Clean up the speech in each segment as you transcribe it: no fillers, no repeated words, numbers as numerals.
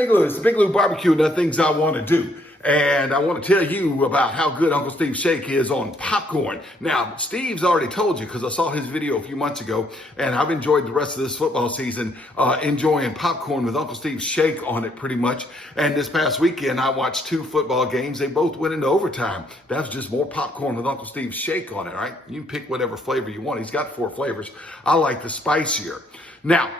Big Lou. It's the Big Lou Barbecue and the things I want to do. And I want to tell you about how good Uncle Steve's Shake is on popcorn. Now, Steve's already told you because I saw his video a few months ago, and I've enjoyed the rest of this football season enjoying popcorn with Uncle Steve's Shake on it pretty much. And this past weekend, I watched 2 football games. They both went into overtime. That was just more popcorn with Uncle Steve's Shake on it, all right? You can pick whatever flavor you want. He's got 4 flavors. I like the SpicyR. Now,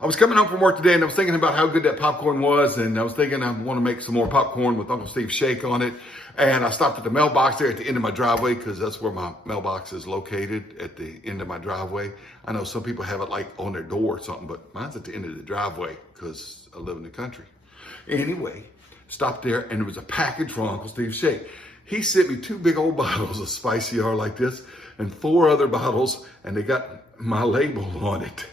I was coming home from work today and I was thinking about how good that popcorn was, and I was thinking I want to make some more popcorn with Uncle Steve's Shake on it. And I stopped at the mailbox there at the end of my driveway because that's where my mailbox is located, at the end of my driveway. I know some people have it like on their door or something, but mine's at the end of the driveway because I live in the country. Anyway, stopped there and there was a package from Uncle Steve's Shake. He sent me 2 big old bottles of SpicyR like this and 4 other bottles, and they got my label on it.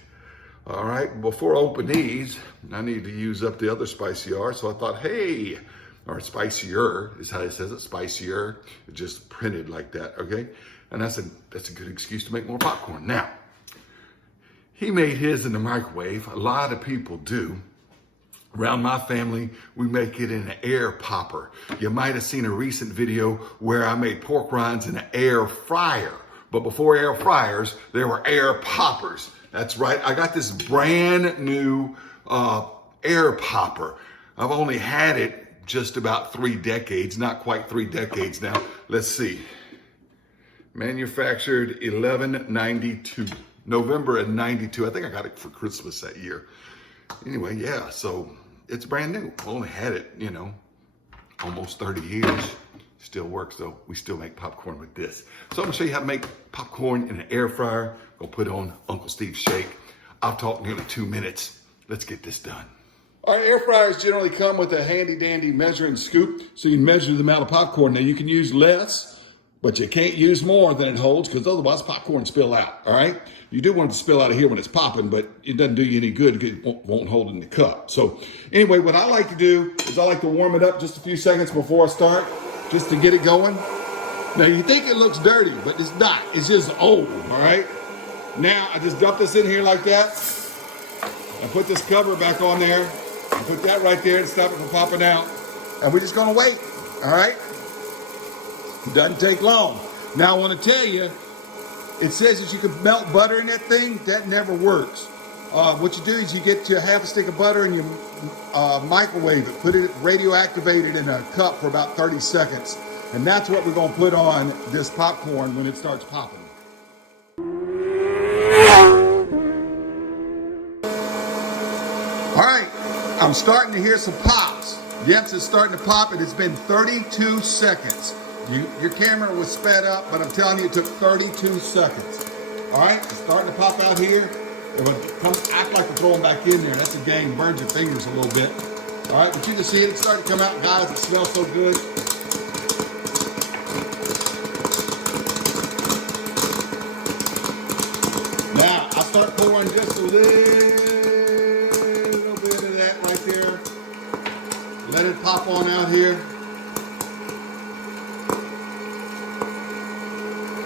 All right, before I open these, I need to use up the other SpicyR. So I thought, hey, or SpicyR is how it says it, SpicyR. It just printed like that, okay? And I said, that's a good excuse to make more popcorn. Now, he made his in the microwave. A lot of people do. Around my family, we make it in an air popper. You might have seen a recent video where I made pork rinds in an air fryer. But before air fryers, there were air poppers. That's right, I got this brand new air popper. I've only had it just about 3 decades, not quite 3 decades now. Let's see. Manufactured 1192, November of 92. I think I got it for Christmas that year. Anyway, yeah, so it's brand new. I've only had it, you know, almost 30 years. Still works though. We still make popcorn with this. So I'm gonna show you how to make popcorn in an air fryer. Gonna put on Uncle Steve's Shake. I'll talk nearly 2 minutes. Let's get this done. All right, air fryers generally come with a handy dandy measuring scoop so you can measure the amount of popcorn. Now you can use less, but you can't use more than it holds because otherwise popcorn spill out, all right? You do want it to spill out of here when it's popping, but it doesn't do you any good because it won't hold in the cup. So anyway, what I like to do is I like to warm it up just a few seconds before I start, just to get it going. Now you think it looks dirty, but it's not. It's just old, all right? Now I just dump this in here like that. I put this cover back on there. I put that right there and stop it from popping out. And we're just gonna wait, all right? It doesn't take long. Now I wanna tell you, it says that you can melt butter in that thing. That never works. What you do is you get your half a stick of butter and you microwave it, put it radio activated in a cup for about 30 seconds. And that's what we're gonna put on this popcorn when it starts popping. All right, I'm starting to hear some pops. Yes, it's starting to pop, and it's been 32 seconds. Your camera was sped up, but I'm telling you, it took 32 seconds. All right, it's starting to pop out here. Act like you're throwing back in there. That's a game, burns your fingers a little bit. All right, but you can see it, it's starting to come out. Guys, it smells so good. Now, I start pouring just a little bit of that right there. Let it pop on out here.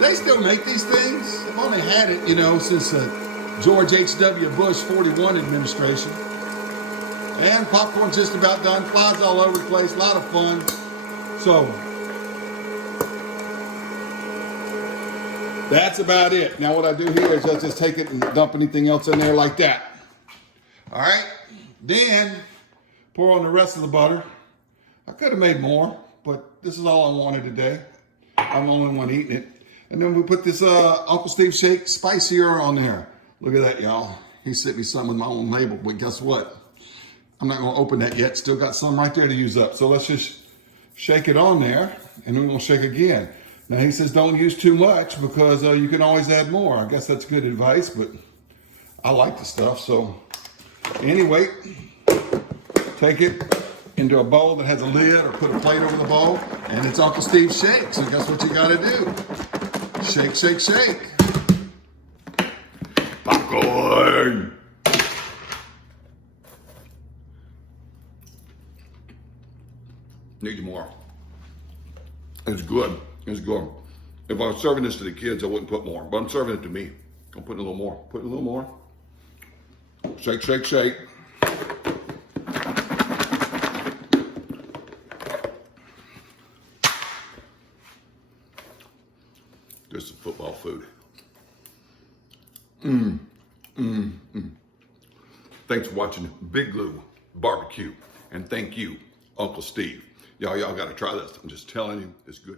They still make these things. I've only had it, you know, since George H.W. Bush 41 administration. And popcorn's just about done. Flies all over the place. A lot of fun. So, that's about it. Now what I do here is I just take it and dump anything else in there like that. All right. Then, pour on the rest of the butter. I could have made more, but this is all I wanted today. I'm the only one eating it. And then we put this Uncle Steve's Shake SpicyR on there. Look at that, y'all. He sent me some with my own label, but guess what? I'm not gonna open that yet. Still got some right there to use up. So let's just shake it on there, and then we're gonna shake again. Now he says don't use too much because you can always add more. I guess that's good advice, but I like the stuff. So anyway, take it into a bowl that has a lid or put a plate over the bowl, and it's Uncle Steve's Shake. So guess what you gotta do? Shake, shake, shake. Popcorn. Need more. It's good. It's good. If I was serving this to the kids, I wouldn't put more, but I'm serving it to me. I'm putting a little more. Put a little more. Shake, shake, shake. This is football food. Thanks for watching Big Lou Barbecue. And thank you, Uncle Steve. Y'all got to try this. I'm just telling you, it's good.